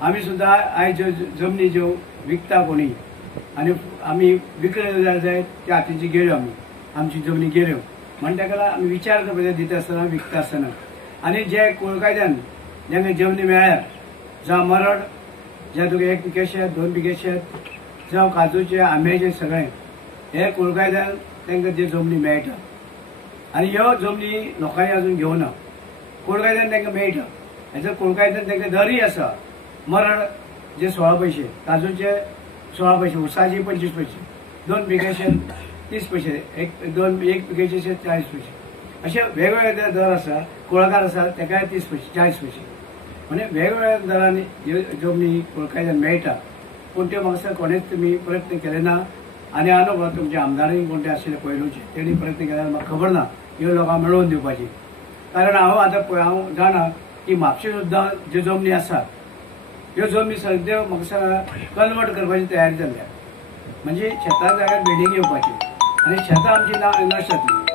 आम्ही सुद्धा आयज जमनी ज्यो विकता कोणी आणि आम्ही विकले जाय त्या हातीची गेल्यो आमची जमनी गेल्यो म्हणजे ताका आमी विचार करपाचे दिता आसतना विकता आसतना आणि जे कोळकायद्यान जेन्ना जमनी मेळ्ळ्या जावं मरड जे तुका 1 पिके शेत 2 पिके शेत जावं काजूचे आंब्याचे सगळे हे कोळकायद्यान तांकां जे जमनी मेळटा आणि ह्यो जमनी लोकांनी अजून घेवना कोळकायद्यान तांकां मेळटा हेजो कोळकायद्यान तांकां दरय आसा मरड जे 16 पैसे काजूचे 16 पैसे उसाची 25 पैसे 2 पिके शेत 30 पैसे 1 पिकेचे शेत 40 पैसे असे वेगवेगळे दर आसा कुळकार आसा ताकाय 30 पैसे 40 पैसे म्हणजे वेगवेगळ्या दरांनी जमनी कोळकायद्यान मेळटा पूण त्यो म्हाका कोणेच तुमी प्रयत्न केले ना आणि हांव तुमचे आमदारय कोण ते आशिल्ले पयलूचे तेणी प्रयत्न केल्यार म्हाका खबर ना ह्यो लोकांक मेळोवन दिवपाची कारण हांव जाणा की म्हापशे सुद्दां ज्यो जमनी आसात ह्यो जमनी सद्यो म्हाका कन्वर्ट करपाची तयारी जाल्ल्या म्हणजे शेता जाग्यार बिल्डींग येवपाची आणि शेतां आमची नश्ट जातली